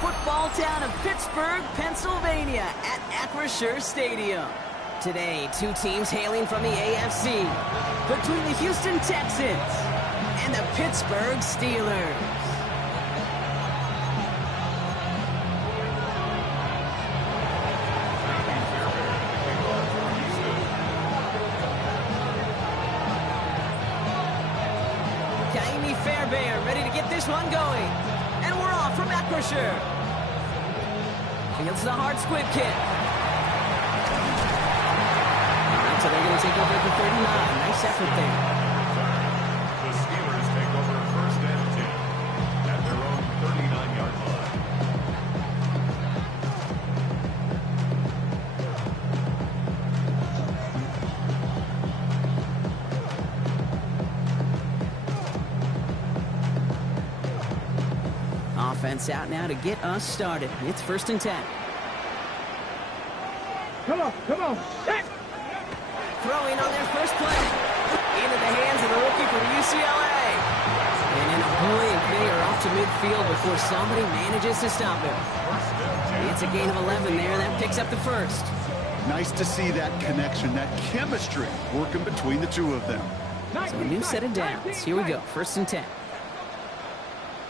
football town of Pittsburgh, Pennsylvania at Acrisure Stadium. Today, two teams hailing from the AFC, between the Houston Texans and the Pittsburgh Steelers. Ka'imi Fairbairn ready to get this one going. And we're off from Acrisure. Fields the hard squib kick. So they're going to take over at the 39. Nice effort there. The Steelers take over first and 10 at their own 39-yard line. Offense out now to get us started. It's first and 10. Come on. Throwing on their first play. Into the hands of the rookie from UCLA. And in a blink, they are off to midfield before somebody manages to stop him. It's a gain of 11 there. That picks up the first. Nice to see that connection, that chemistry working between the two of them. So a new set of downs. Here we go. First and 10.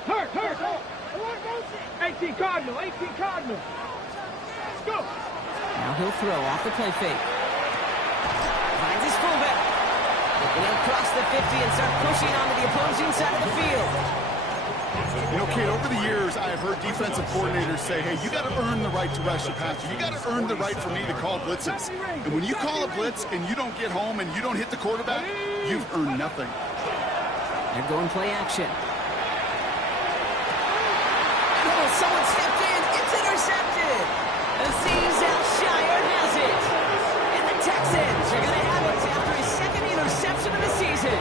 Hurt. 18 Cardinal. Let's go. Now he'll throw off the play fake. Finds his fullback. And he'll cross the 50 and start pushing onto the opposing side of the field. You know, Kate, over the years, I have heard defensive coordinators say, hey, you got to earn the right to rush the passer. You got to earn the right for me to call blitzes. And when you call a blitz and you don't get home and you don't hit the quarterback, you've earned nothing. They're going play action. Oh, someone stepped in. It's intercepted. Azeez Al-Shaair has it. And the Texans are going to have it after his second interception of the season.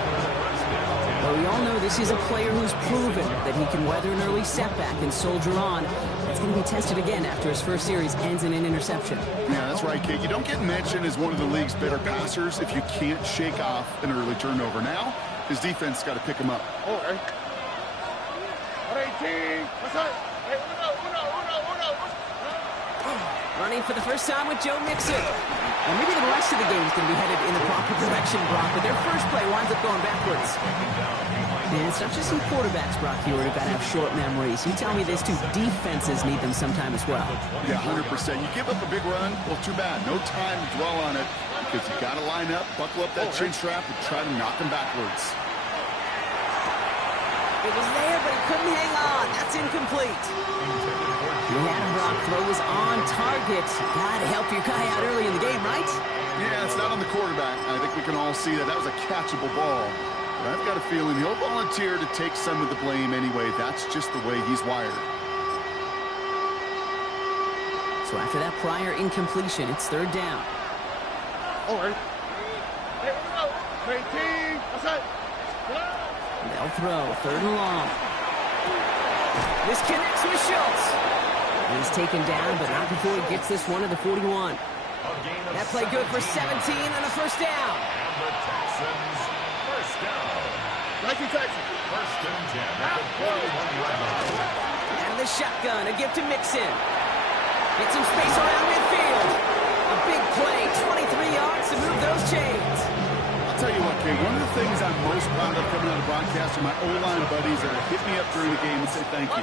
But we all know this is a player who's proven that he can weather an early setback and soldier on. It's going to be tested again after his first series ends in an interception. Yeah, that's right, Kate. You don't get mentioned as one of the league's better passers if you can't shake off an early turnover. Now, his defense got to pick him up. Okay. 18. What's up? Hey, uno. Running for the first time with Joe Mixon. Well, maybe the rest of the game is going to be headed in the proper direction, Brock, but their first play winds up going backwards. And it's not just some quarterbacks, Brock, here who've got to have short memories. You tell me these two defenses need them sometime as well. Yeah, 100%. You give up a big run, well, too bad. No time to dwell on it because you got to line up, buckle up that chin strap, and try to knock them backwards. It was there, but he couldn't hang on. That's incomplete. The Adam Brock throw was on target. Got to help your guy out early in the game, right? Yeah, it's not on the quarterback. I think we can all see that. That was a catchable ball. But I've got a feeling he'll volunteer to take some of the blame anyway. That's just the way he's wired. So after that prior incompletion, it's third down. All right. Hey, uno. 18. What's up? They'll throw, third and long. This connects with Schultz. He's taken down, but not before he gets this one to the 41. That play good for 17 and a first down. And the Texans first down. First and 10 at the 41-yard line. Out of the shotgun, a gift to Mixon. Get some space around midfield. A big play, 23 yards to move those chains. I'll tell you what, Kate, one of the things I'm most proud of coming out of broadcast are my O-line buddies that hit me up during the game and say thank you.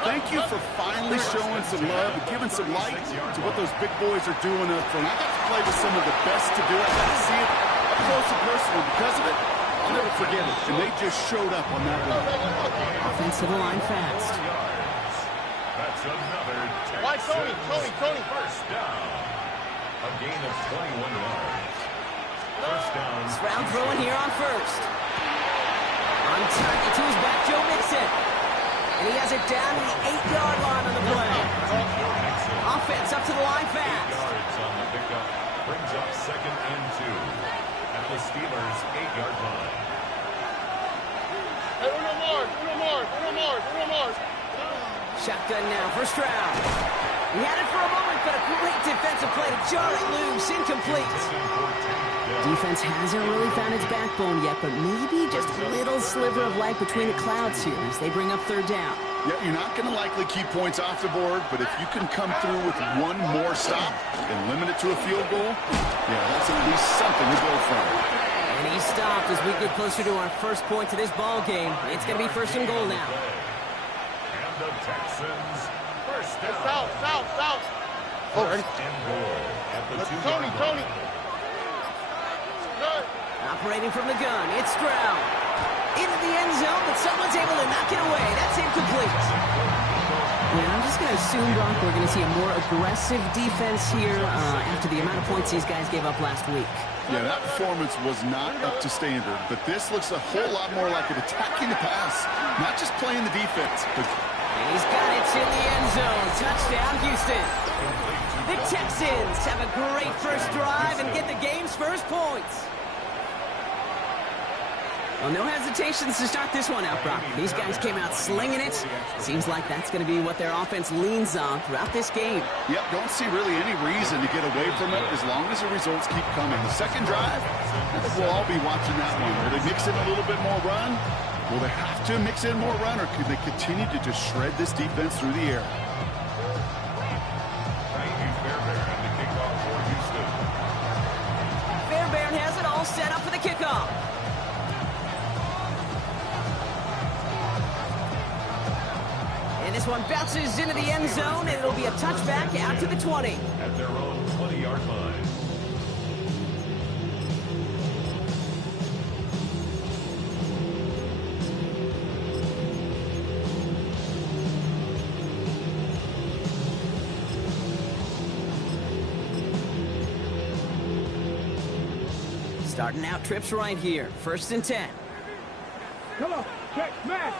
Thank you for finally showing some love and giving some light to what those big boys are doing up front. I got to play with some of the best to do it. I got to see it up close and personal. Because of it, I'll never forget it. And they just showed up on that one. Offensive line fast. That's another Tony. first down. A gain of 21 yards. First down. Stroud throwing here on first. On target to his back, Joe Mixon. And he has it down to the 8-yard line on the play. Offense up to the line fast. Yards on the pickup brings up second and 2 at the Steelers' 8-yard line. Hey, uno more. Shotgun now for Stroud. He had it for a moment, but a great defensive play to jar it loose. Incomplete. Defense hasn't really found its backbone yet, but maybe just a little sliver of light between the clouds here as they bring up third down. Yeah, you're not going to likely keep points off the board, but if you can come through with one more stop and limit it to a field goal, yeah, that's at least something to go from. And he stopped as we get closer to our first point to this ball game. It's going to be first and goal now. And the Texans first down. South. Oh, ready? First and goal at the 2-yard line. Tony. Good. Operating from the gun, it's Stroud. Into the end zone, but someone's able to knock it away. That's incomplete. Yeah, I'm just going to assume, Brock, we're going to see a more aggressive defense here after the amount of points these guys gave up last week. Yeah, that performance was not up to standard, but this looks a whole lot more like it attacking the pass, not just playing the defense. But And he's got it in the end zone. Touchdown, Houston. The Texans have a great first drive and get the game's first points. Well, no hesitations to start this one out, Brock. These guys came out slinging it. Seems like that's going to be what their offense leans on throughout this game. yep, don't see really any reason to get away from it as long as the results keep coming. The second drive, I think we'll all be watching that one. Will they mix in a little bit more run? Will they have to mix in more run, or can they continue to just shred this defense through the air? Fairbairn and the kickoff for Houston. Fairbairn has it all set up for the kickoff. And this one bounces into the end zone, and it'll be a touchback out to the 20. At their own 20-yard line. Starting out trips right here. First and 10. Come on, check smash,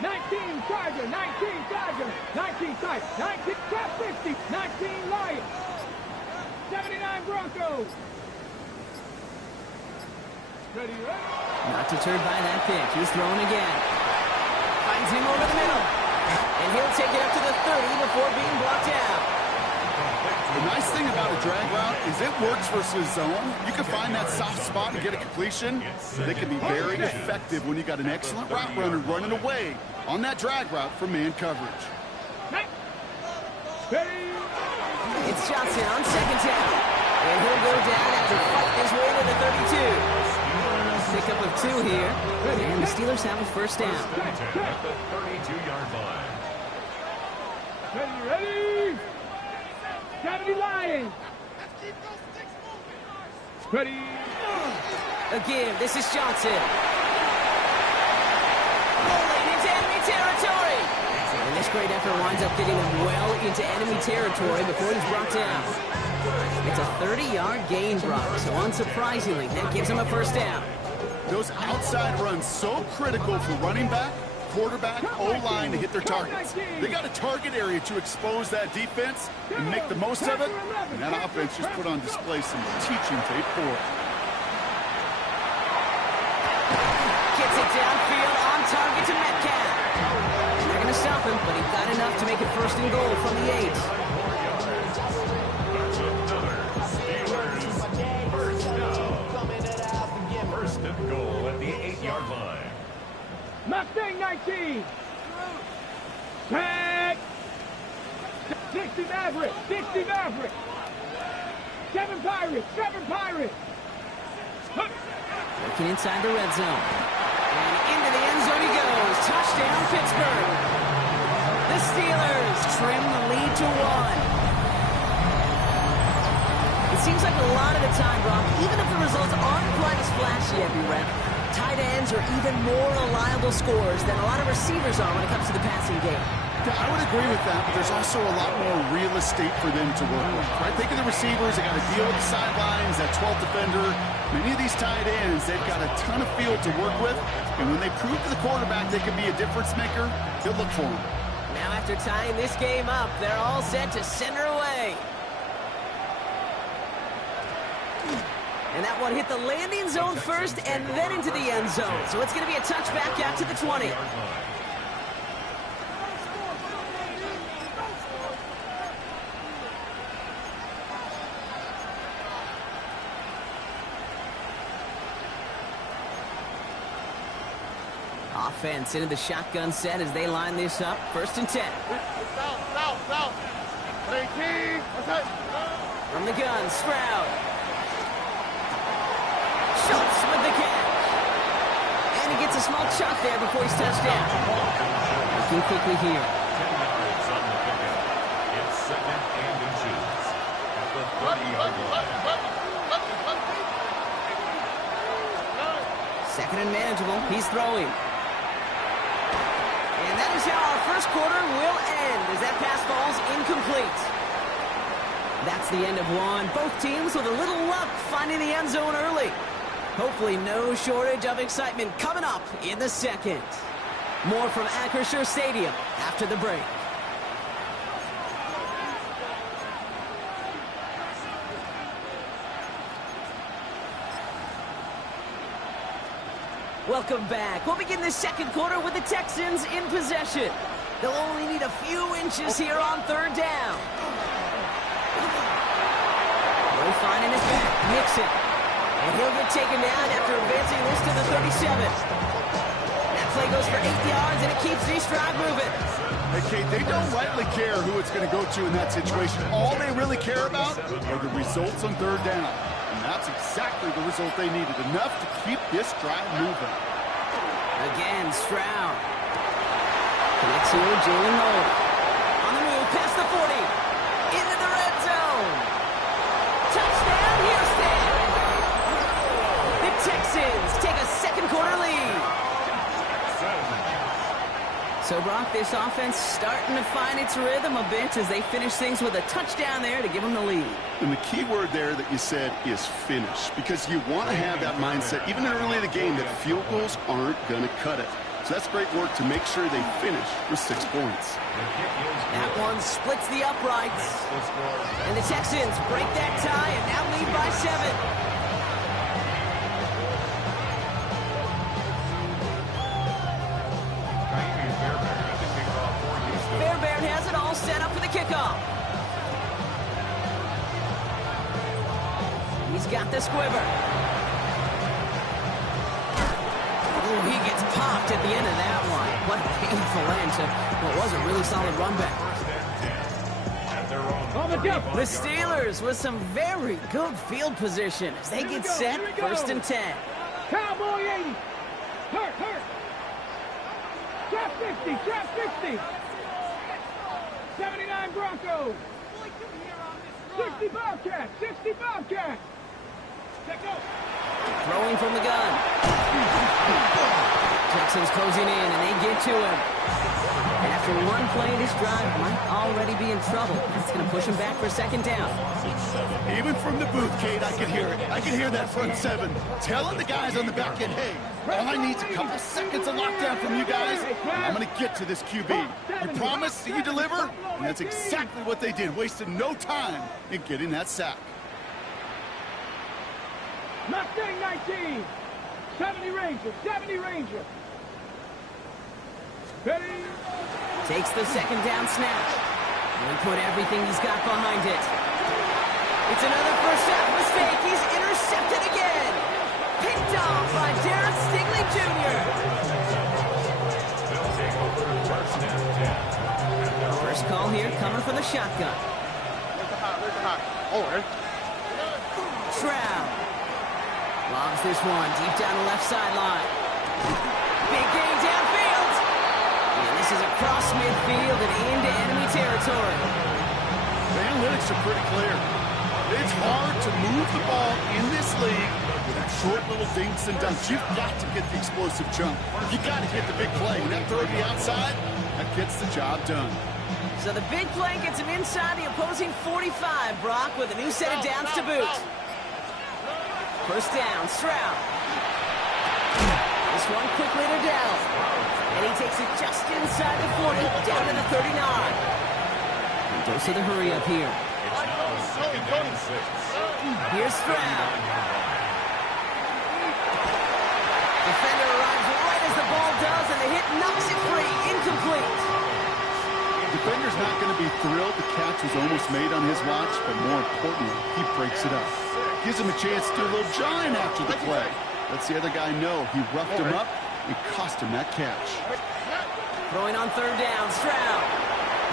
19 Tiger, 19 Tiger, 19 Tiger, 19 Top 50, 19 Lions, 79 Broncos. Ready? Not deterred by that pitch. He's throwing again. Finds him over the middle. And he'll take it up to the 30 before being blocked out. The nice thing about a drag route is it works versus zone. You can find that soft spot and get a completion. They can be very effective when you got an excellent route runner running away on that drag route from man coverage. It's Johnson on second down. And he'll go down after fighting his way to the 32. Pickup of 2 here. And the Steelers have a first down. At the 32-yard line. Ready? 70 Lions. Ready? Again, this is Johnson. Rolling into enemy territory. And this great effort winds up getting him well into enemy territory before he's brought down. It's a 30-yard gain, Brock, so unsurprisingly, that gives him a first down. Those outside runs so critical for running back, quarterback, O-line to hit their targets. They got a target area to expose that defense and make the most of it. And that offense just put on display some teaching tape for it. Gets it downfield on target to Metcalf. They're going to stop him, but he got enough to make it first and goal from the 8. First and goal at the 8-yard line. Mustang 19. Tag. 60 Maverick. 60 Maverick. 7 Pirates. Working inside the red zone. And into the end zone he goes. Touchdown, Pittsburgh. The Steelers trim the lead to 1. It seems like a lot of the time, Brock, even if the results aren't quite as flashy every rep, tight ends are even more reliable scorers than a lot of receivers are when it comes to the passing game. Yeah, I would agree with that, but there's also a lot more real estate for them to work with. Right? Think of the receivers. They got to deal with the sidelines, that 12th defender. Many of these tight ends, they've got a ton of field to work with. And when they prove to the quarterback they can be a difference maker, he'll look for them. Now after tying this game up, they're all set to center away. And that one hit the landing zone first and then into the end zone. So it's going to be a touchback out to the 20. offense into the shotgun set as they line this up. 1st and 10. Down. 18. From the gun, Stroud. Schultz with the catch. And he gets a small chunk there before he's touched down. Looking quickly here. 10 yards on the pickup. It's 2nd and inches at the 30-yard line. 2nd and manageable. He's throwing. And that is how our first quarter will end as that pass falls incomplete. That's the end of one. Both teams with a little luck finding the end zone early. Hopefully no shortage of excitement coming up in the second. More from Acrisure Stadium after the break. Welcome back. We'll begin the second quarter with the Texans in possession. They'll only need a few inches here on 3rd down. They're finding his back. Mixon. And he'll get taken down after advancing this to the 37. That play goes for 8 yards, and it keeps these drive moving. Hey, Kate, they don't rightly care who it's going to go to in that situation. All they really care about are the results on 3rd down. And that's exactly the result they needed. Enough to keep this drive moving. Again, Stroud. Connects here with Jalen Noel. On the move, past the 40. Into the red zone. Touchdown, Houston! The Texans take a second quarter lead. So, Brock, this offense starting to find its rhythm a bit as they finish things with a touchdown there to give them the lead. And the key word there that you said is finish, because you want to have that mindset, even early in the game, that field goals aren't going to cut it. So that's great work to make sure they finish with 6 points. That one splits the uprights. And the Texans break that tie and now lead by 7. Fairbairn has it all set up for the kickoff. He's got the squiver. Oh, he gets popped at the end of that one. What a painful end to what was a really solid run back. The Steelers with some very good field position as they get set. 1st and 10. Cowboy 80. Hurt. Trap 50. 79 Broncos. 60 Bobcats. Check out. Throwing from the gun. Texans closing in, and they get to him. And after one play, this drive might already be in trouble. That's going to push him back for 2nd down. Even from the booth, Kate, I can hear it. I can hear that front 7 telling the guys on the back end, hey, all I need is a couple seconds of lockdown from you guys, and I'm going to get to this QB. You promise that you deliver? And that's exactly what they did, wasted no time in getting that sack. Mustang 19. 70 Ranger. Ready? Takes the 2nd down snap. And he put everything he's got behind it. It's another first half mistake. He's intercepted again. Picked off by Darren Stingley Jr. First call here coming from the shotgun. Stroud. Lobs this one deep down the left sideline. Big gain downfield. And this is across midfield and into enemy territory. The analytics are pretty clear. It's hard to move the ball in this league with that short little dinks and dunks. You've got to get the explosive jump. You got to get the big play. And that throw to the outside, that gets the job done. So the big play gets him inside the opposing 45, Brock, with a new set of downs to boot. First down, Stroud. This one quickly to Dell. And he takes it just inside the 40, down to the 39. And goes to the hurry up here. Here's Stroud. Defender arrives right as the ball does, and the hit knocks it free. Incomplete. Defender's not going to be thrilled the catch was almost made on his watch, but more importantly, he breaks it up. Gives him a chance to do a little jawing after the play. Lets the other guy know he roughed him up, It cost him that catch. Throwing on third down, Stroud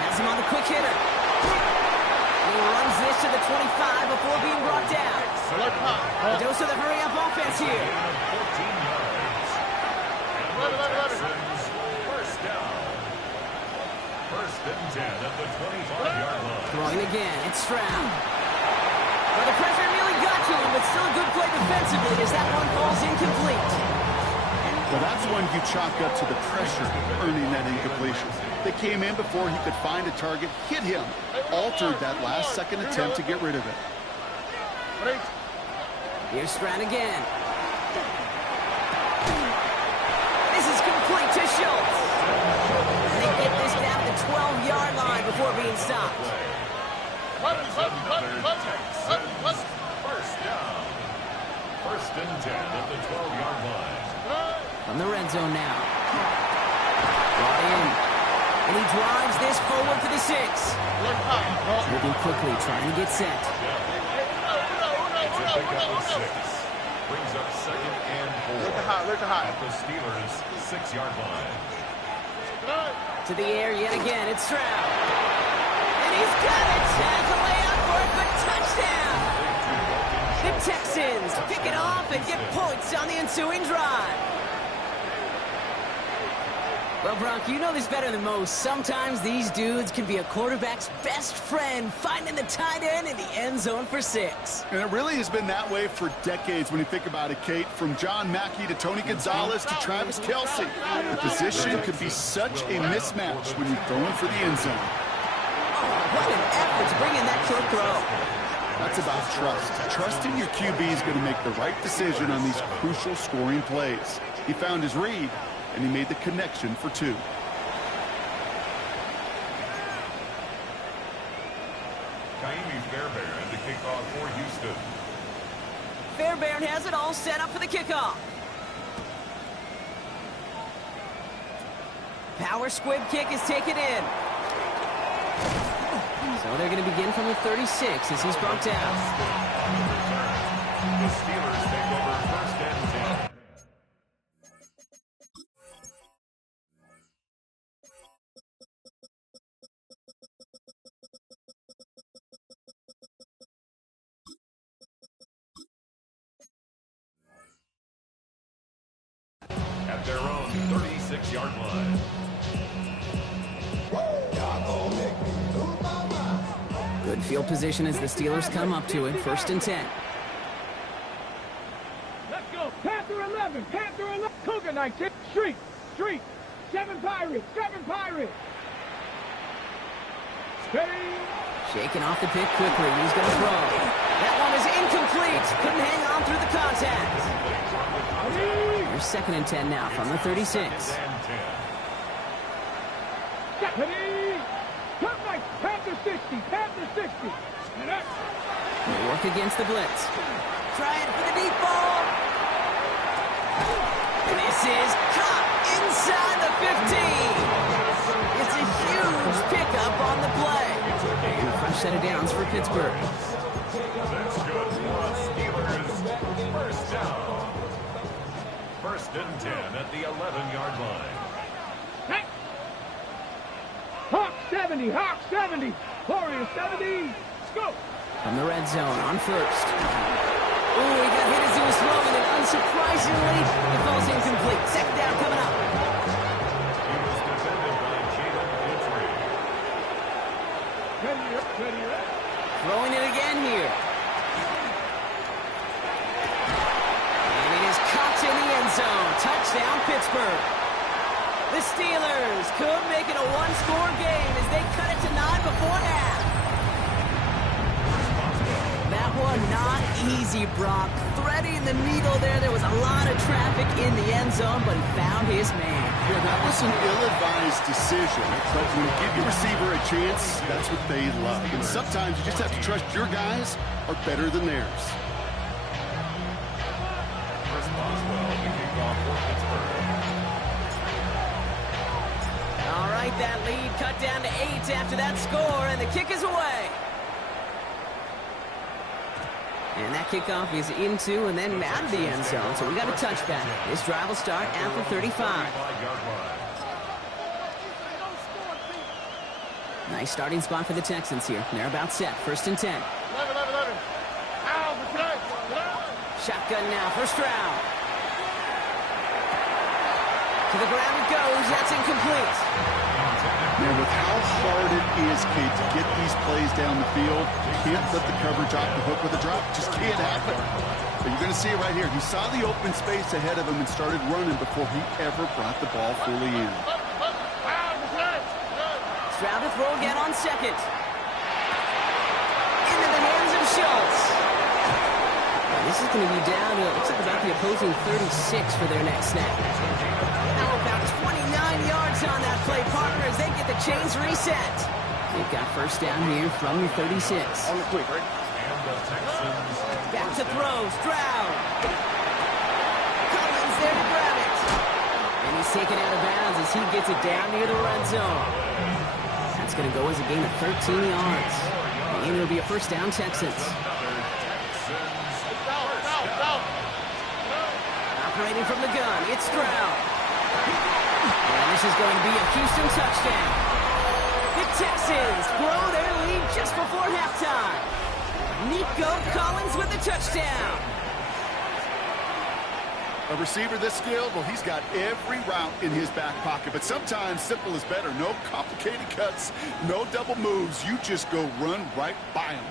has him on the quick hitter. He runs this to the 25 before being brought down. A dose of the hurry-up offense here. 14 yards. And the Texans, first down. First and 10 at the 25-yard line. Throwing again, it's Stroud. Well, the pressure nearly got to him, but still a good play defensively as that one falls incomplete. Well, that's one you chalk up to the pressure earning that incompletion. They came in before he could find a target, hit him, altered that last-second attempt to get rid of it. Here's Stroud again. This is complete to Schultz. And they get this down to the 12-yard line before being stopped. First down. First and 10 at the 12-yard line. From the red zone now. Brought in. And he drives this forward to the 6. Moving quickly, trying to get set. It's a pickup of 6. Brings up second and 4. At the Steelers' 6-yard line. To the air yet again, it's Stroud. And he's got a tackle layout for it, but touchdown! The Texans pick it off and get points on the ensuing drive. Well, Bronk, you know this better than most. Sometimes these dudes can be a quarterback's best friend, finding the tight end in the end zone for 6. And it really has been that way for decades when you think about it, Kate. From John Mackey to Tony Gonzalez to Travis Kelce. The position could be such a mismatch when you're throwing for the end zone. What an effort to bring in that short throw. That's about trust. Trusting your QB is going to make the right decision on these crucial scoring plays. He found his read, and he made the connection for 2. Kaimi Fairbairn to kick off for Houston. Fairbairn has it all set up for the kickoff. Power squib kick is taken in. So they're going to begin from the 36 as he's brought down. The Steelers take over first and 10. At their own 36-yard line. Good field position as the Steelers come up to it. First and 10. Let's go. Panther 11. Panther 11. Cougar 19. Street. 7 Pirates. Steady. Shaking off the pick quickly. He's going to throw. That one is incomplete. Couldn't hang on through the contact. Here's second and 10 now from the 36. Stephanie. Top right. Panther 60. They work against the blitz. Trying for the deep ball. This is caught inside the 15. It's a huge pickup on the play. And a fresh set of downs for Pittsburgh. That's good for us Steelers. First down. First and 10 at the 11-yard line. Hey. Hawk 70. Warrior 70. Let's go. From the red zone on first. Ooh, he got hit as he was throwing, and unsurprisingly, it falls incomplete. Second down coming up. He was defended by Jalen Pitre. Ready up. Throwing it again here. And it is caught in the end zone. Touchdown, Pittsburgh. The Steelers could make it a one-score game as they cut it to 9 before half. That one not easy, Brock. Threading the needle there. There was a lot of traffic in the end zone, but he found his man. Yeah, that was an ill-advised decision, but when you give your receiver a chance, that's what they love. And sometimes you just have to trust your guys are better than theirs. Chris Boswell to kick off for Pittsburgh. All right, that lead cut down to 8 after that score, and the kick is away. And that kickoff is into and then out of the end zone. So we got a touchback. This drive will start at the 35. Nice starting spot for the Texans here. They're about set. 1st and 10. 11. Shotgun now. First round. To the ground it goes. That's incomplete. Man, with how hard it is, Kate, to get these plays down the field, you can't let the coverage off the hook with a drop. It just can't happen. But you're going to see it right here. He saw the open space ahead of him and started running before he ever brought the ball fully in. Stroud to throw again on 2nd. Into the hands of Schultz. Now, this is going to be down to, looks like about the opposing 36 for their next snap. Now about 29 yards on that play, partner, as they get the chains reset. They've got first down here from the 36. On the quick, right? Back to throw, Stroud. Collins there to grab it. And he's taken out of bounds as he gets it down near the red zone. That's going to go as a gain of 13 yards. And it'll be a first down, Texans. Operating from the gun, it's Stroud. And this is going to be a Houston touchdown. The Texans grow their lead just before halftime. Nico Collins with the touchdown. A receiver this skilled, well, he's got every route in his back pocket. But sometimes simple is better. No complicated cuts, no double moves. You just go run right by him.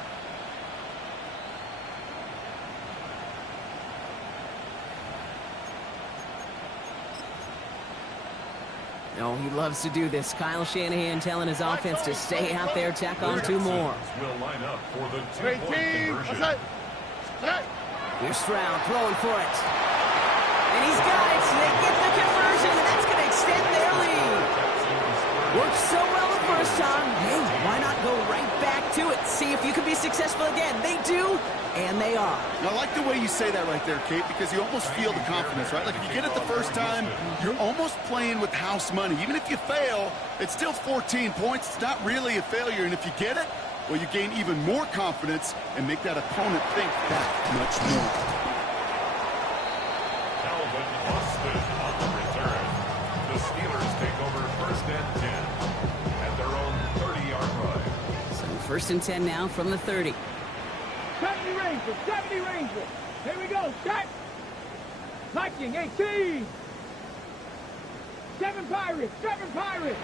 No, he loves to do this. Kyle Shanahan telling his offense to stay out there, tack on 2 more. Will line up for the 18. conversion. Here's Stroud throwing for it. And he's got it. They get the conversion, and that's going to extend their lead. Worked so well the first time. Hey, why not go right back to it? See if you can be successful again. They do, and they are. I like the way you say that right there, Kate, because you almost feel the confidence, right? Like if you get it the first time, you're almost playing with house money. Even if you fail, it's still 14 points. It's not really a failure. And if you get it, well, you gain even more confidence and make that opponent think that much more. Calvin Austin on the return. The Steelers take over 1st and 10 at their own 30-yard line. So 1st and 10 now from the 30. 70 Rangers, 70 Rangers. Here we go, set. Viking, 18. 7 Pirates, 7 Pirates.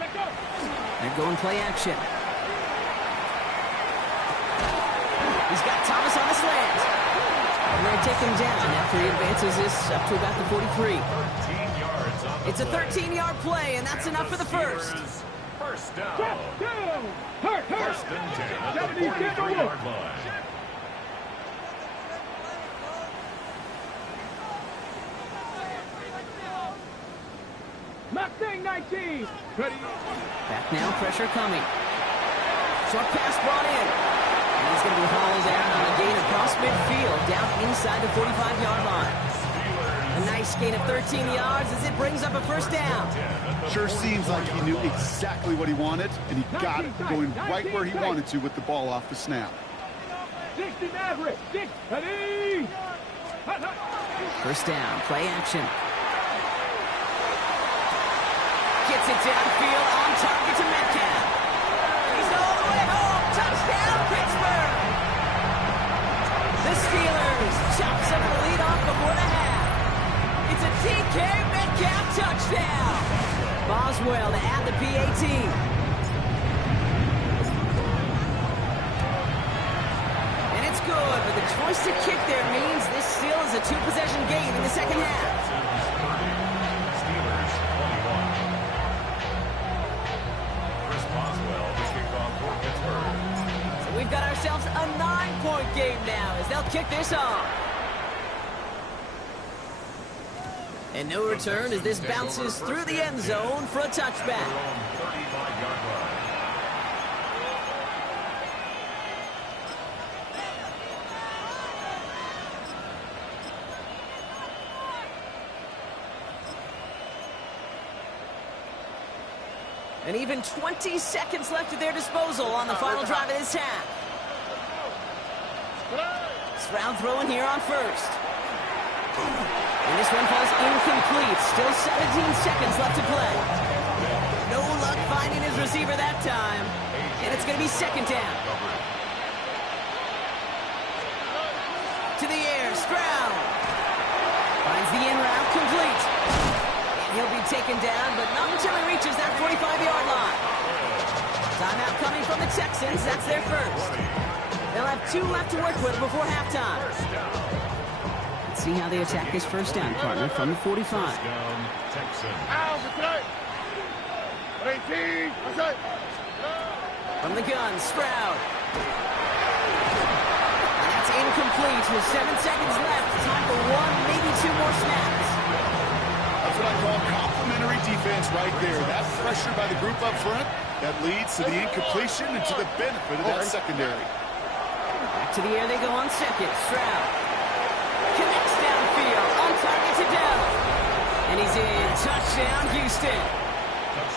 Let's go. They're going play action. He's got Thomas on the slant. And they take him down after he advances this up to about the 43. 13 yards on the It's a 13-yard play, and that's enough for the first. First down. Check, down. Hurt. 1st and 10 at the 70, 43-yard line. Mustang 19. Ready. Back now, pressure coming. Short pass brought in. And he's going to be hauled down on a gain across midfield, down inside the 45-yard line. A nice gain of 13 yards as it brings up a first down. Sure seems like he knew exactly what he wanted, and he got it going right where he wanted to with the ball off the snap. 60 Maverick. 6. Ready. First down, play action. Gets it downfield, on target to Metcalf. He's all the way home. Touchdown, Pittsburgh. The Steelers chop some of the lead off before the half. It's a DK Metcalf touchdown. Boswell to add the PAT. And it's good, but the choice to kick there means this still is a 2-possession game in the second half. Steelers 21. Chris Boswell to kick off for Pittsburgh. So we've got ourselves a 9-point game now as they'll kick this off. And no return as this bounces through the end zone for a touchback. Their own 35-yard line. And even 20 seconds left at their disposal on the final drive of this half. Stroud throwing here on first. And this one falls incomplete. Still 17 seconds left to play. No luck finding his receiver that time. And it's going to be second down. To the air, Stroud. Finds the in route, complete. And he'll be taken down, but not until he reaches that 45-yard line. Timeout coming from the Texans. That's their first. They'll have 2 left to work with before halftime. Let's see how they attack this first down, partner, from the 45. From the gun, Stroud. That's incomplete with 7 seconds left. Time for 1, maybe 2 more snaps. That's what I call complimentary defense right there. That pressure by the group up front, that leads to the incompletion and to the benefit of that secondary. Back to the air they go on second. Stroud connects downfield, on target to Dell. And he's in. Touchdown, Houston.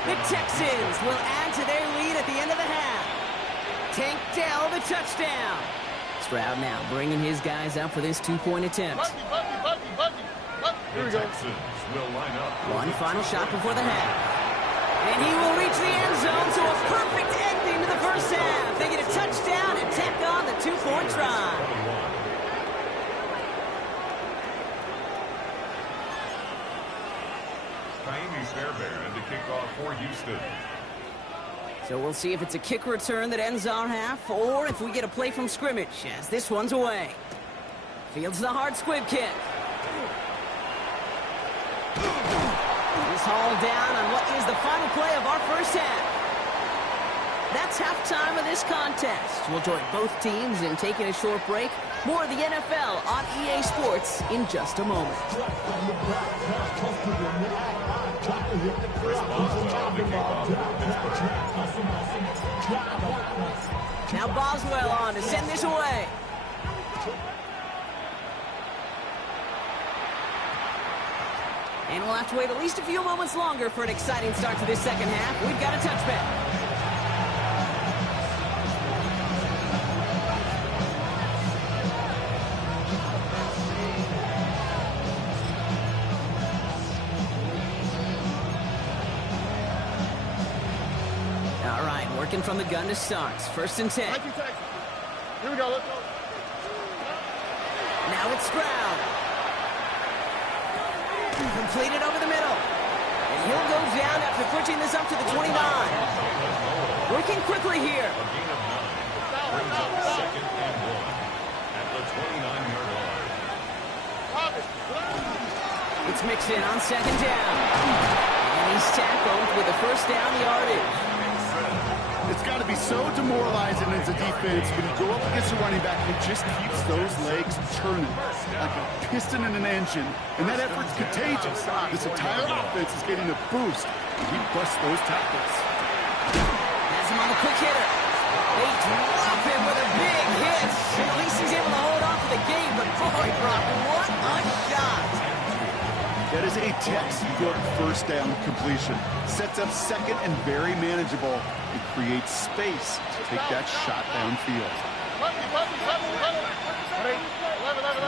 The Texans will add to their lead at the end of the half. Tank Dell the touchdown. Stroud now bringing his guys up for this 2-point attempt. The Texans will line up. One final shot before the half. And he will reach the end zone, so a perfect ending to the first half. They get a touchdown and tack on the 2-point try. Kaimi Fairbairn to kick off for Houston. So we'll see if it's a kick return that ends our half, or if we get a play from scrimmage, as this one's away. Fields the hard squib kick. He's hauled down on what is the final play of our first half. That's halftime of this contest. We'll join both teams in taking a short break. More of the NFL on EA Sports in just a moment. Now Boswell on to send this away. And we'll have to wait at least a few moments longer for an exciting start to this second half. We've got a touchback. All right, working from the gun to start. First and 10. Here we go. Let's go. Now it's Stroud. Completed over the middle. And he'll go down after pushing this up to the 29. Working quickly here. A gain of 9. Brings up second and 1 at the 29-yard line. It's mixed in on second down. And he's tackled with a first down yardage. It's got to be so demoralizing as a defense when you go up against a running back who just keeps those legs turning like a piston in an engine. And that effort's contagious. This entire offense is getting a boost. And he busts those tackles. Has him on the quick hitter. They drop him with a big hit. And at least he's able to hold on to the game. But boy, Brock, what a shot. That is a textbook first down completion. Sets up second and very manageable. It creates space to take that shot downfield.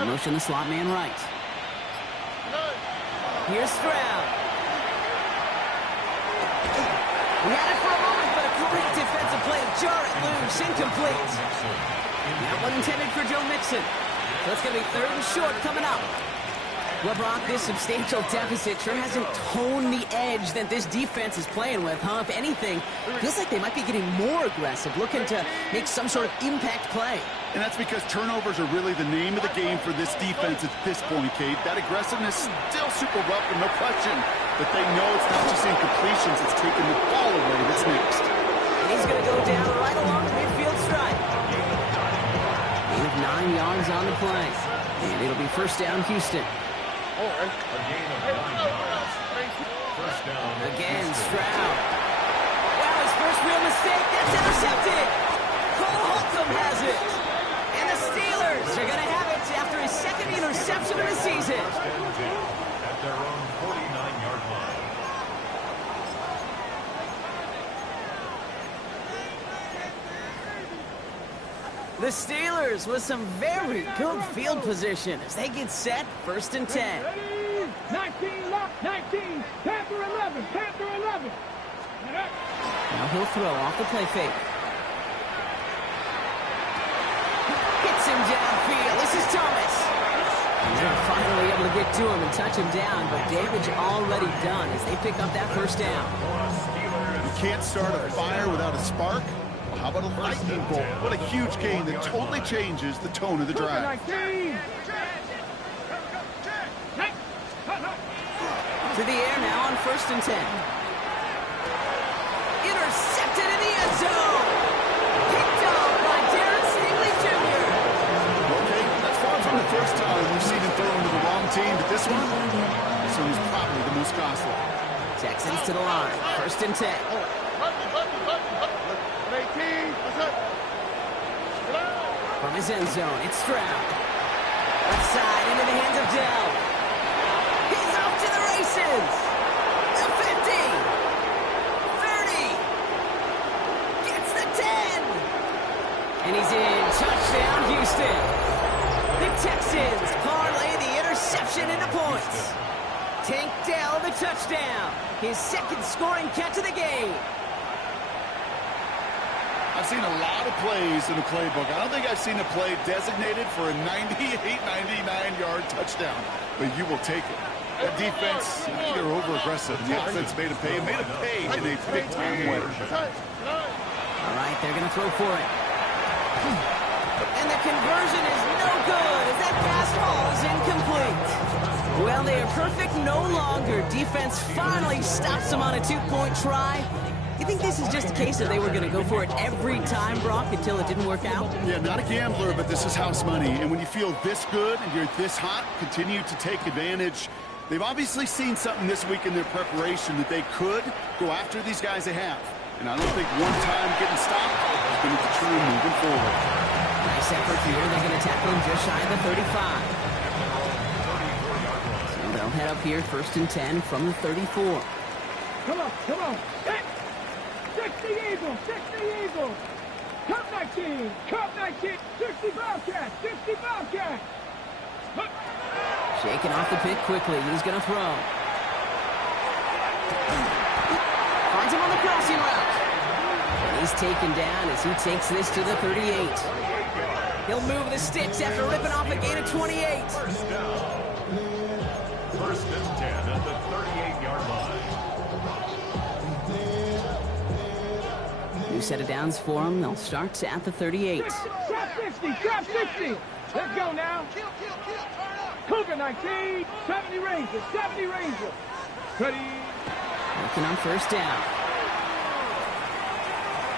Motion the slot man right. Here's Stroud. We had it for a moment, but a great defensive play to jar it loose. Incomplete. That one intended for Joe Mixon. So it's going to be third and short coming up. Well, Brock, this substantial deficit sure hasn't toned the edge that this defense is playing with, huh? If anything, feels like they might be getting more aggressive, looking to make some sort of impact play. And that's because turnovers are really the name of the game for this defense at this point, Kate. That aggressiveness still super welcome, no question. But they know it's not just incompletions, it's taking the ball away that's next. And he's going to go down right along the midfield stripe. Gain of 9 yards on the play. And it'll be first down, Houston. A gain of 9 yards. First down. Again, Stroud. Wow, his first real mistake. That's intercepted. Cole Holcomb has it. And the Steelers are going to have it after his second interception of the season. At their own 49-yard line. The Steelers with some very good field position as they get set, 1st and 10. Ready? 19, lock, 19, Panther 11, Panther 11. Now he'll throw off the play fake. Hits him downfield. This is Thomas. And they're finally able to get to him and touch him down, but damage already done as they pick up that 1st down. You can't start a fire without a spark. Well, how about a lightning bolt? What a huge game that totally changes the tone of the drive. 19. To the air now on 1st and 10. Intercepted in the end zone. Picked off by Darren Stingley Jr. Okay, that's far from the first time we've seen him throw into the wrong team, but this one is probably the most costly. Texans to the line, 1st and 10. 18. From his end zone, it's Stroud. Left side into the hands of Dell. He's off to the races. The 50. 30. Gets the 10. And he's in. Touchdown, Houston. The Texans parlay the interception into points. Tank Dell the touchdown. His 2nd scoring catch of the game. I've seen a lot of plays in the playbook. I don't think I've seen a play designated for a 98, 99-yard touchdown, but you will take it. That defense, I think they're over-aggressive, and the offense made a pay. Made a pay in a big-time way. All right, they're going to throw for it. And the conversion is no good as that pass falls incomplete. Well, they are perfect no longer. Defense finally stops them on a 2-point try. You think this is just a case of they were going to go for it every time, Brock, until it didn't work out? Yeah, not a gambler, but this is house money. And when you feel this good and you're this hot, continue to take advantage. They've obviously seen something this week in their preparation that they could go after these guys they have. And I don't think one time getting stopped is going to deter them moving forward. Nice effort here. They're going to tackle him just shy of the 35. So they'll head up here, 1st and 10 from the 34. Come on, come on. 60 Eagles, 60 Eagles. Cup 19, Cup 19, 60 Bobcats, 60 Bobcats. Shaking off the pick quickly. He's going to throw. Finds him on the crossing route. And he's taken down as he takes this to the 38. He'll move the sticks after ripping off a gain of 28. 1st down. 1st and 10 at the 38-yard line. New set of downs for them. They'll start at the 38. Trap 50, trap 50. Let's go now. Cougar 19, 70 Rangers, 70 Rangers. Ready. Looking on 1st down.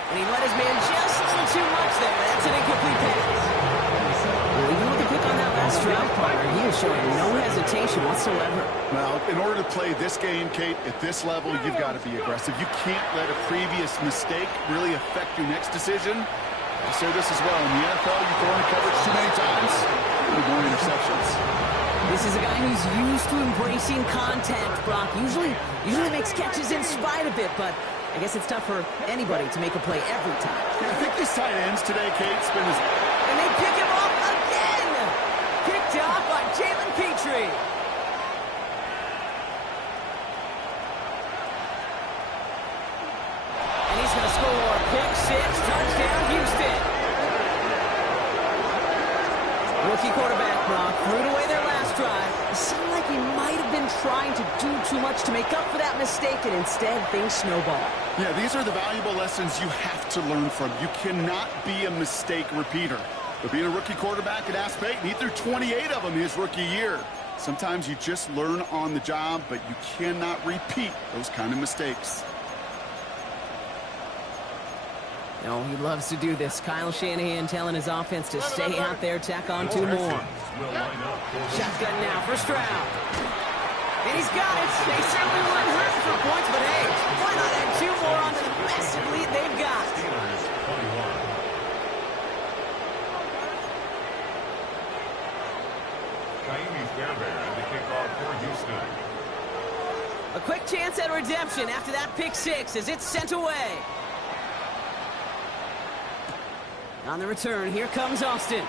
And he let his man just a little too much there. That's an incomplete pass. Well, even with the pick on that last Stroud partner, he is showing no hesitation whatsoever. Well, in order to play this game, Kate, at this level, you've got to be aggressive. You can't let a previous mistake really affect your next decision. I say this as well. In the NFL, you throw in coverage too many times, you more interceptions. This is a guy who's used to embracing contact, Brock. Usually makes catches in spite of it, but I guess it's tough for anybody to make a play every time. I think these tight ends today, Kate, spend as... And they pick him off again! Picked off by Jalen Petrie. And he's going to score. Pick 6, touchdown, Houston. Rookie quarterback, Brock, threw it away their last drive. It seemed like he might have been trying to do too much to make up for that mistake, and instead things snowball. Yeah, these are the valuable lessons you have to learn from. You cannot be a mistake repeater. But being a rookie quarterback at Ask Peyton, he threw 28 of them his rookie year. Sometimes you just learn on the job, but you cannot repeat those kind of mistakes. No, he loves to do this. Kyle Shanahan telling his offense to stay out there, tack on 2 more. Shotgun now for Stroud. And he's got it. They certainly weren't hurting for points, but hey, why not add 2 more onto the massive lead they've got? A quick chance at redemption after that pick 6 as it's sent away. On the return, here comes Austin.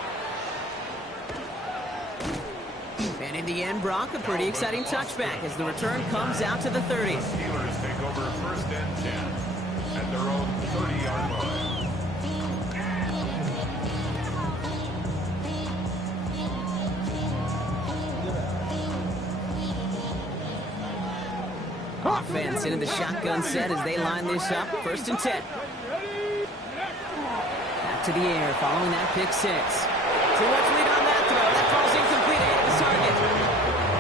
And in the end, Brock, a pretty exciting touchback as the return comes out to the 30. Steelers take over 1st and 10 at their own 30-yard line. Offense into the shotgun set as they line this up. 1st and 10. Back to the air following that pick 6. Too much lead on that throw. That ball's incomplete ahead of his target.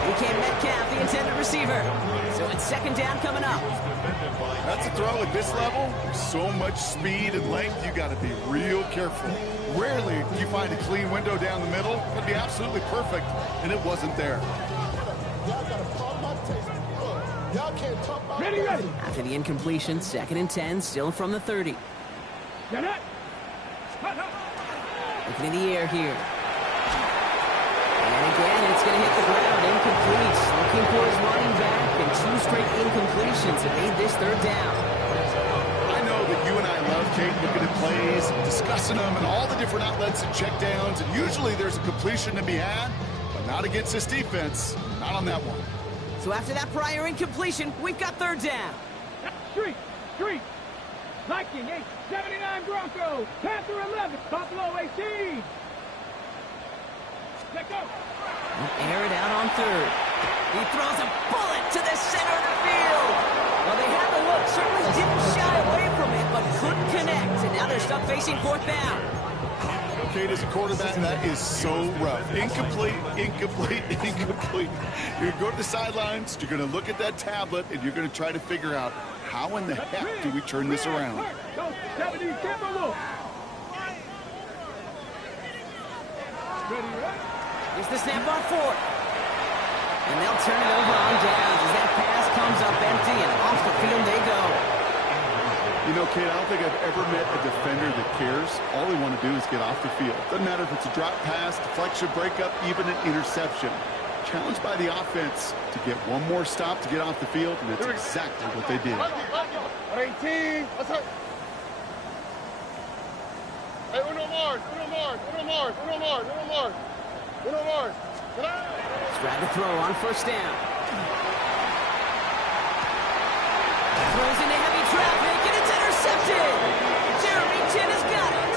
DK Metcalf, the intended receiver. So it's 2nd down coming up. That's a throw at this level. So much speed and length, you got to be real careful. Rarely do you find a clean window down the middle. It'd be absolutely perfect, and it wasn't there. Ready, ready. After the incompletion, 2nd and 10, still from the 30. Get it. Looking in the air here. And again, it's going to hit the ground. Incomplete. Looking for his running back, and 2 straight incompletions have made this 3rd down. I know that you and I love, Kate, looking at plays, discussing them, and all the different outlets and checkdowns, and usually there's a completion to be had, but not against this defense. Not on that one. So after that prior incompletion, we've got 3rd down. Street. Viking 8, 79 Broncos. Panther 11, Buffalo 18. Let go. Air it out on 3rd. He throws a bullet to the center of the field. Well, they had the look, certainly didn't shy away from it, but couldn't connect. And now they're stuck facing 4th down. Kate, as a quarterback, that is so rough. Incomplete. You're going to go to the sidelines, you're going to look at that tablet, and you're going to try to figure out how in the heck do we turn this around. Go 70, Timberwolves. Ready. Here's the snap on 4th. And they'll turn it over on downs as that pass comes up empty, and off the field they go. You know, Kate, I don't think I've ever met a defender that cares. All they want to do is get off the field. Doesn't matter if it's a drop pass, deflection, breakup, even an interception. Challenged by the offense to get one more stop to get off the field, and that's exactly what they did. 18. Let's go. Hey, uno more. Grab the throw on 1st down. Throws into heavy traffic, and it's intercepted. Jeremy Chin has got it.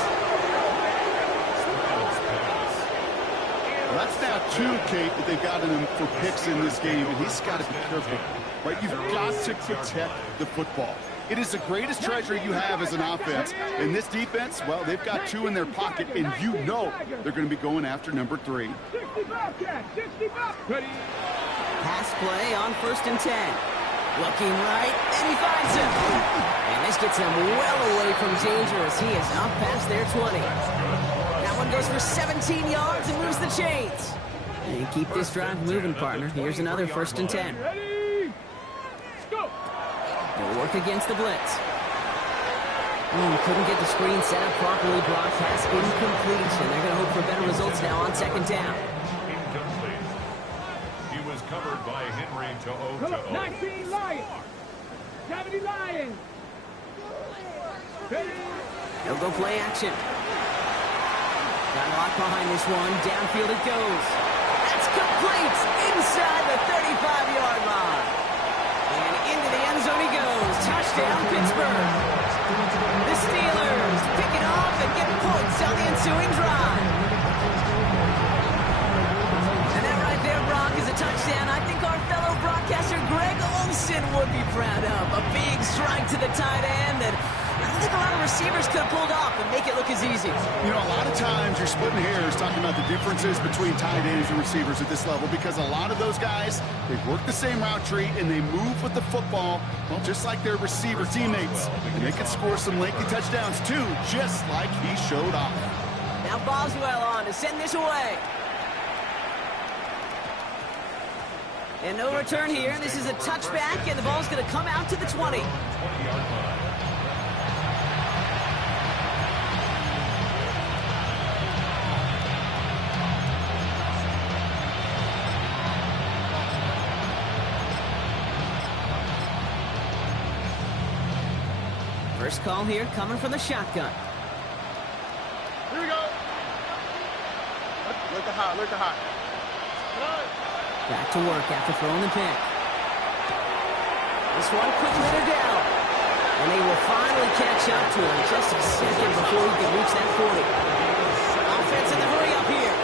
Well, that's now 2, Kate, that they've gotten him for picks in this game, and he's got to be careful. Right? You've got to protect the football. It is the greatest treasure you have as an offense. In this defense, well, they've got 2 in their pocket, and you know they're going to be going after number 3. 65 catch, 65. Ready. Pass play on 1st and 10. Looking right, and he finds him. And this gets him well away from danger as he is up past their 20. That one goes for 17 yards and moves the chains. And you keep this drive moving, partner. Here's another 1st and 10. Ready. Go. They'll work against the blitz. Couldn't get the screen set up properly. Broadcast incomplete, and they're going to hope for better results now on 2nd down. Incomplete. He was covered by Henry to 0-0. 19 Lions. 70 Lions. Ready. They'll go play action. Got a lot behind this one. Downfield it goes. That's complete inside the 35-yard line. And into the end zone he goes. Touchdown, Pittsburgh. The Steelers pick it off and get points on the ensuing drive. And that right there, Brock, is a touchdown I think our fellow broadcaster Greg Olsen would be proud of. A big strike to the tight end that I don't think a lot of receivers could have pulled off and make it look as easy. You know, a lot of times you're splitting hairs talking about the differences between tight ends and receivers at this level because a lot of those guys, they work the same route tree and they move with the football, well, just like their receiver teammates. And they can score some lengthy touchdowns too, just like he showed off. Now Boswell on to send this away. And no return here. This is a touchback, and the ball's going to come out to the 20. 20-yard line. First call here coming from the shotgun. Here we go. Look at hot. Look at hot. Back to work after throwing the pick. This one couldn't let her down. And they will finally catch up to him just a second before he can reach that 40. Offense in the hurry up here.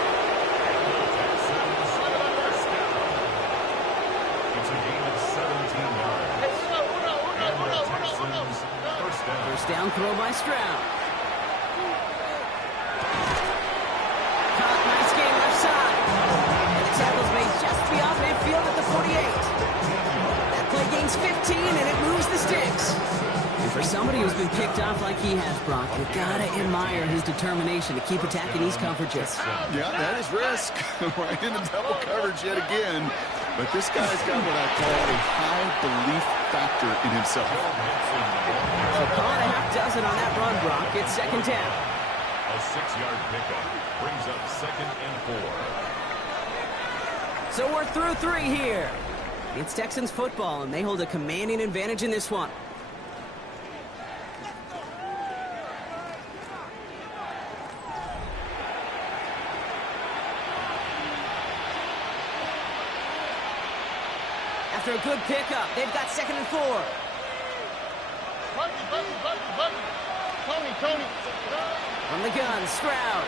It's a gain of 17 yards. First down throw by Stroud. Caught, nice game left side. And the tackle's made just beyond midfield at the 48. That play gains 15 and it moves the sticks. And for somebody who's been picked off like he has, Brock, you gotta admire his determination to keep attacking these coverages. Yeah, that is risk. Right into double coverage yet again. But this guy's got what I call a high belief factor in himself. So call it a half dozen on that run, Brock. It's second down. A 6-yard pickup brings up 2nd and 4. So we're through 3 here. It's Texans football, and they hold a commanding advantage in this one. After a good pickup, they've got 2nd and 4. Buggy. Tony. From the gun, Stroud.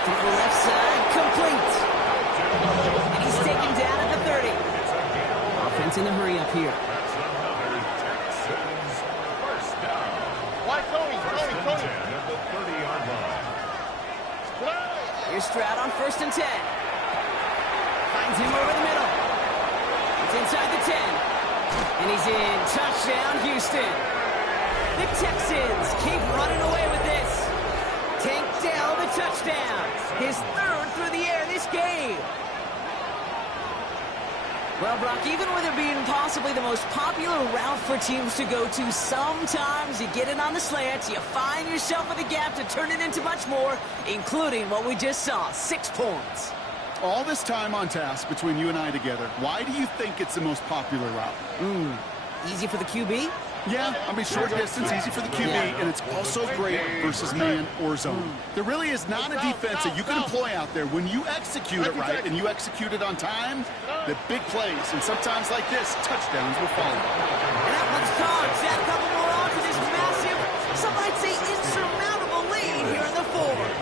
To the left side, complete. And he's taken down at the 30. Offense in the hurry up here. That's another Texans first down. Why Tony? First and 10 at the 30-yard line. Here's Stroud on 1st and 10. Finds him over the middle. It's inside the 10. And he's in. Touchdown, Houston. The Texans keep running away with this. Tank Dell, the touchdown. His 3rd through the air this game. Well, Brock, even with it being possibly the most popular route for teams to go to, sometimes you get it on the slants, you find yourself with a gap to turn it into much more, including what we just saw, 6 points. All this time on task between you and I together, why do you think it's the most popular route? Easy for the QB? Yeah, I mean, short distance, easy for the QB, and it's also great versus man or zone. There really is not a defense that you can employ out there when you execute it right and you execute it on time, the big plays, and sometimes like this, touchdowns will follow. And that one's caught. Add a couple more on to this massive, some might say insurmountable lead here in the 4th.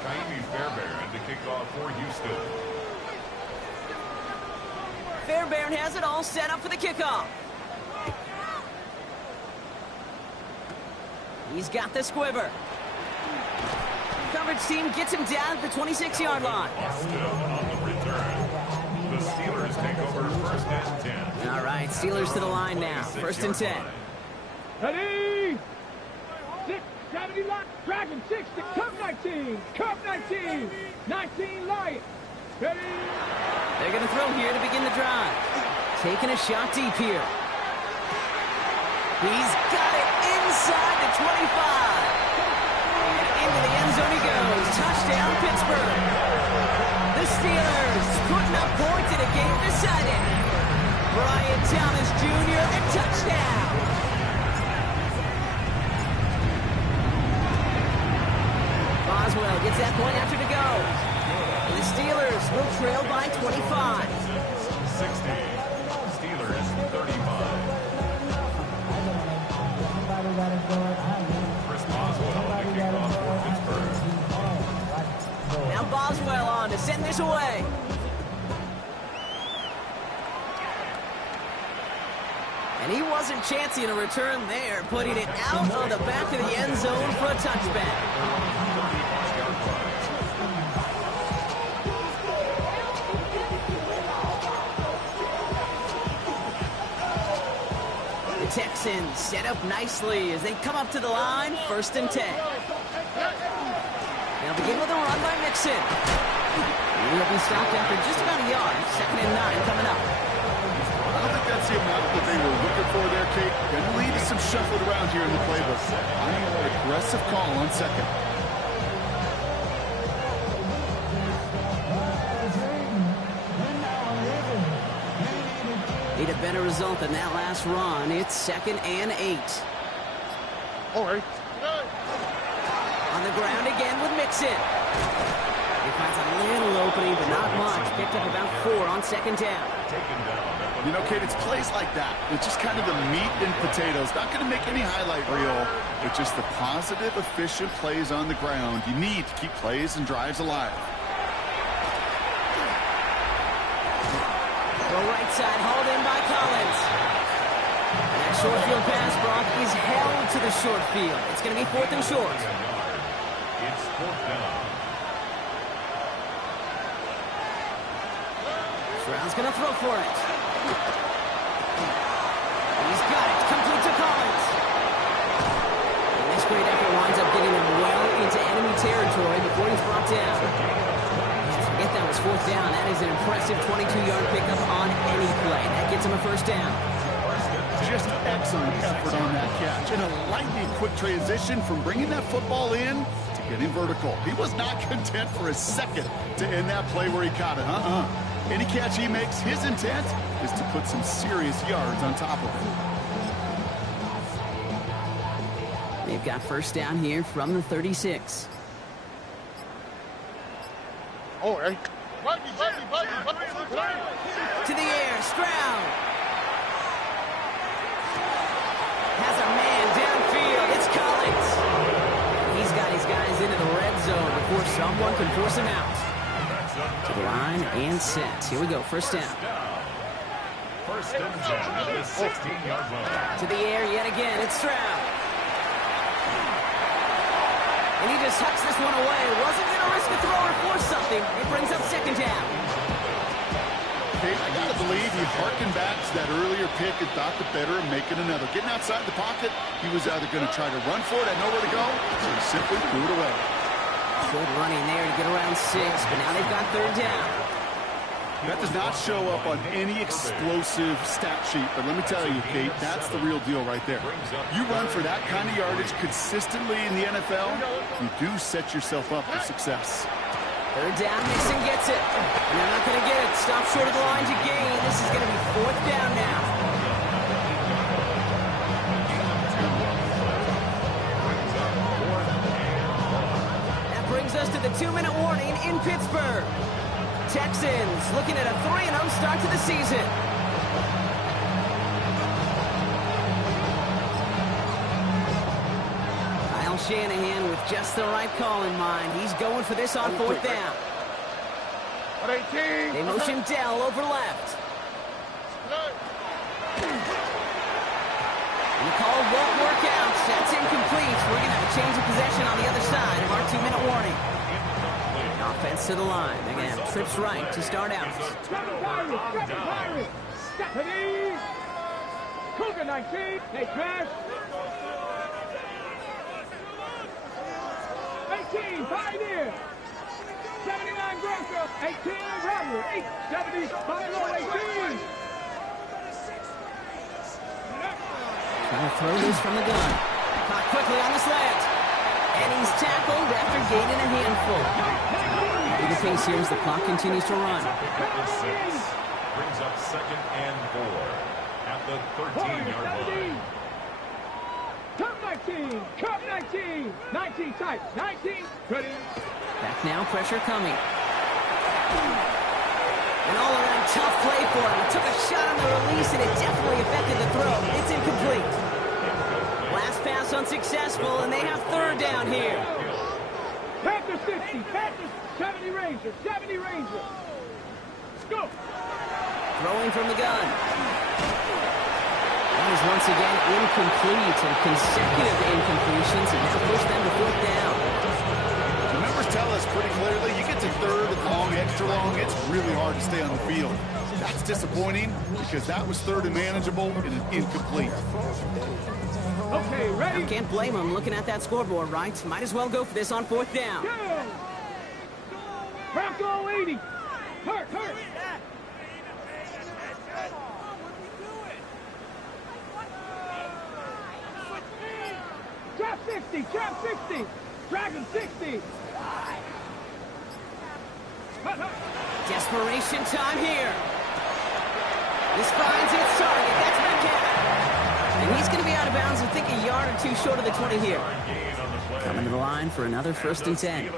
Ka'imi Fairbairn to kick off for Houston. Fairbairn has it all set up for the kickoff. He's got the squibber. Coverage team gets him down at the 26-yard line. Austin on the return. The Steelers take over 1st and 10. All right, Steelers to the line now. 1st and 10. Ready? 6, 70 line. Dragon 60. Cup 19. Cup 19. 19 Lions. Ready? They're going to throw here to begin the drive. Taking a shot deep here. He's got it inside the 25. And into the end zone he goes. Touchdown, Pittsburgh. The Steelers putting up points in a game decided. Brian Thomas Jr. a touchdown. Boswell gets that point after to go. And the Steelers will trail by 25. 60. Steelers 35. Chris Boswell to kick off for Pittsburgh. Now Boswell on to send this away. And he wasn't chancing a return there, putting it out of the back of the end zone for a touchback. The Texans set up nicely as they come up to the line, 1st and 10. They'll begin with a run by Mixon. He'll be stopped after just about a yard. 2nd and 9 coming up. I don't think that's the amount that they were looking for there, Kate. Going to leave some shuffled around here in the playbook. I need an aggressive call on 2nd. Need a better result than that last run. It's 2nd and 8. All right. On the ground again with Mixon. He finds a little opening, but not much. Picked up about 4 on 2nd down. You know, Kate, it's plays like that. It's just kind of the meat and potatoes. Not going to make any highlight reel. It's just the positive, efficient plays on the ground. You need to keep plays and drives alive. The right side hauled in by Collins. And that short field pass, Brock, is held to the short field. It's going to be 4th and short. It's 4th down. Stroud's going to throw for it. He's got it. Complete to Collins. And this great effort winds up getting him well into enemy territory before he's brought down. Forget that was 4th down. That is an impressive 22-yard pickup on any play. That gets him a 1st down. Just excellent effort on that catch. And a lightning quick transition from bringing that football in to getting vertical. He was not content for a second to end that play where he caught it. Any catch he makes, his intent is to put some serious yards on top of it. They've got 1st down here from the 36. All right. To the air, Stroud. Has a man downfield. It's Collins. He's got his guys into the red zone before someone can force him out. To the line and set. Here we go, 1st down. 1st and 10 at the 16-yard line. To the air yet again. It's Stroud. And he just hucks this one away. Wasn't going to risk a throw or force something. It brings up 2nd down. Okay, I got to believe he harkened back to that earlier pick and thought the better of making another. Getting outside the pocket, he was either going to try to run for it, had nowhere to go, so he simply threw it away. Good running there to get around 6, but now they've got 3rd down. That does not show up on any explosive stat sheet, but let me tell you, Kate, that's the real deal right there. You run for that kind of yardage consistently in the NFL, you do set yourself up for success. 3rd down, Mixon gets it. And they're not going to get it. Stop short of the line to gain. This is going to be 4th down now. That brings us to the 2-minute warning in Pittsburgh. Texans looking at a 3-0 start to the season. Kyle Shanahan with just the right call in mind. He's going for this on 4th down. They motion Dell over left. And the call won't work out. That's incomplete. We're going to have a change of possession on the other side of our 2-minute warning. Offense to the line. They're going to have trips right to start out. Stephanie! Cougar 19. They crash. 18, Pioneer. 79 Bronco. 18, Robert. 870, Buffalo 18. Trying to throw this from the gun. Caught quickly on the slant. And he's tackled after gaining a handful. The pace here as the clock continues to run. Brings up 2nd and 4 at the 13-yard line. Cup 19, Cup 19, 19 tight, 19, ready. Back now, pressure coming. An all-around tough play for him. He took a shot on the release, and it definitely affected the throw. It's incomplete. Last pass unsuccessful, and they have 3rd down here. Panther 60, Panther 70 Ranger, 70 Ranger. Let's go. Throwing from the gun. That is once again incomplete, and consecutive incompletions have now pushed them to 4th down. The numbers tell us pretty clearly, you get to 3rd and long, extra long, it's really hard to stay on the field. That's disappointing because that was 3rd and manageable and an incomplete. Okay, ready? Can't blame him looking at that scoreboard, right? Might as well go for this on 4th down. Go! Bronco 80. Hurt. Trap 60, trap 60. Dragon 60. Desperation time here. This finds its And he's going to be out of bounds, I think, a yard or two short of the 20 here. Coming to the line for another 1st and 10.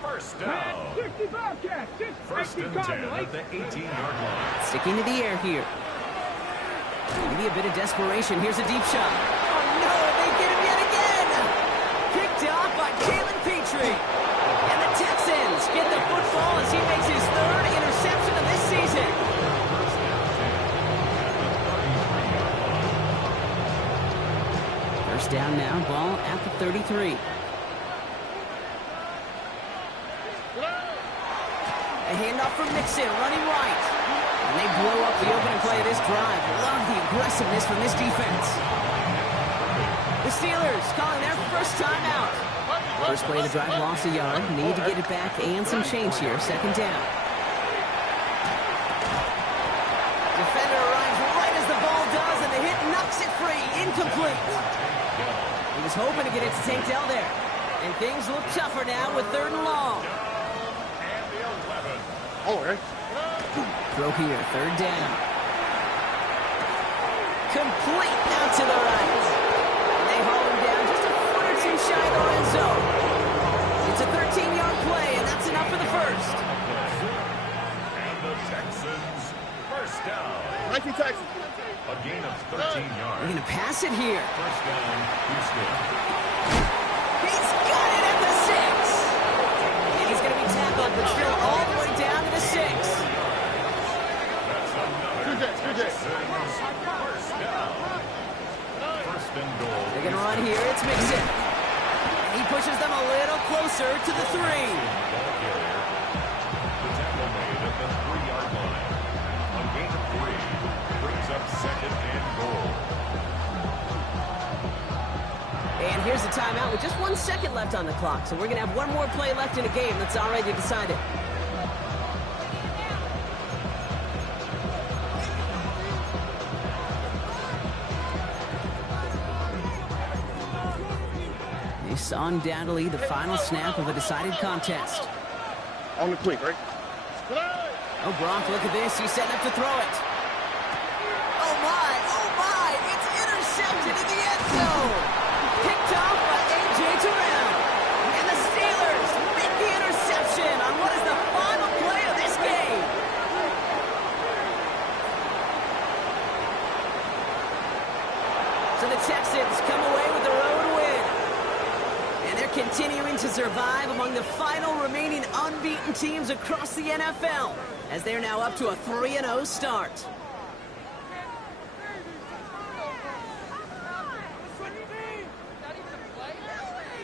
First down. 60 Bobcats. First and 10 at the 18-yard line. Sticking to the air here. Maybe a bit of desperation. Here's a deep shot. Oh, no, they get him yet again. Picked off by Jalen Petrie. And the Texans get the football as he makes his 3rd interception of this season. First down now, ball at the 33. A handoff from Mixon, running right. And they blow up the opening play of this drive. Love the aggressiveness from this defense. The Steelers calling their first timeout. First play of the drive, lost a yard. Need to get it back and some change here. 2nd down. Defender arrives right as the ball does, and the hit knocks it free. Incomplete. He was hoping to get it to Tank Dell there. And things look tougher now with 3rd and long. Oh, right. Throw here, 3rd down. Complete out to the right. And they haul him down just a foot or two shy of the red zone. It's a 13-yard play, and that's enough for the 1st. And the Texans, first down. 19 Texans. A gain of 13 yards. We're going to pass it here. First down, Houston. He's got it at the 6. And he's going to be tackled, but still all the way down to the 6. First down. First and goal. They're going to run here. It's Mixon. He pushes them a little closer to the 3. The tackle made at the 3-yard line. A gain of 3 brings up 2nd and goal. And here's the timeout with just 1 second left on the clock. So we're going to have one more play left in a game that's already decided. It's undoubtedly the final snap of a decided contest. On the quick, right? Oh, Gronk, look at this. He's setting up to throw it. Oh, my. It's intercepted in the end zone. Picked off by A.J. Terrell. And the Steelers make the interception on what is the final play of this game. So the Texans come away with the road win. And they're continuing to survive among the final remaining unbeaten teams across the NFL, as they're now up to a 3-0 start.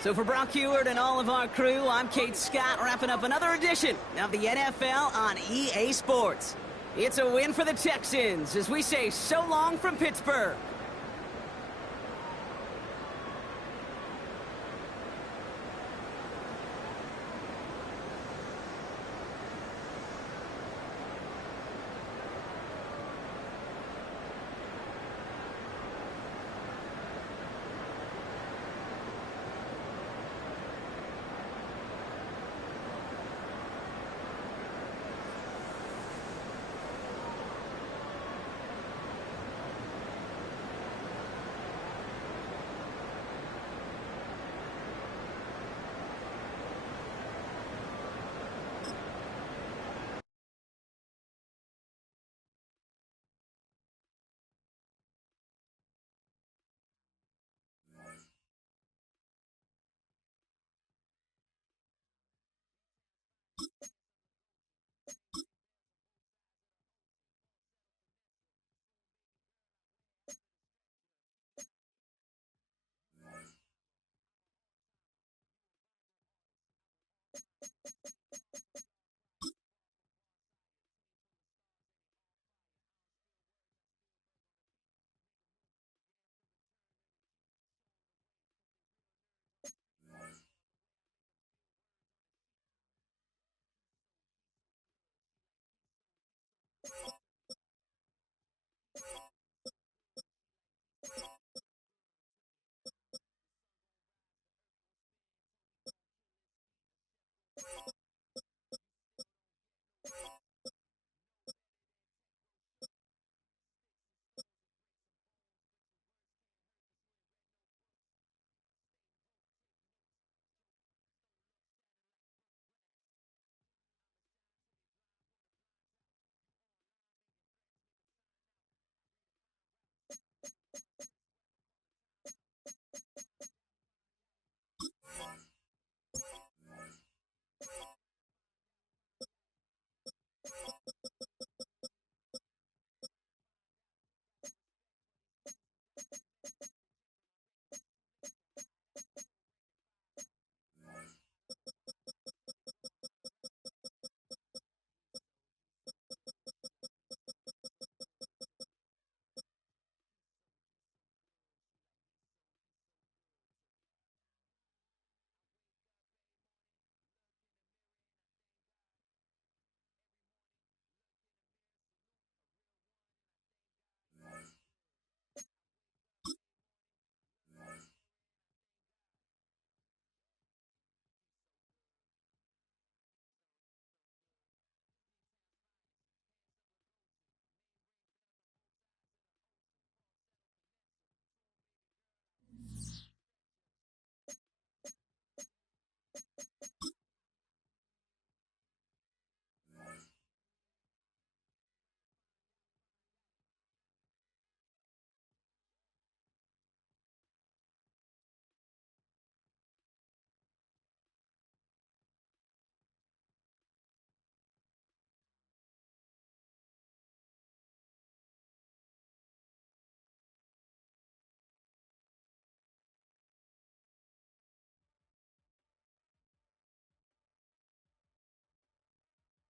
So for Brock Huard and all of our crew, I'm Kate Scott, wrapping up another edition of the NFL on EA Sports. It's a win for the Texans as we say so long from Pittsburgh.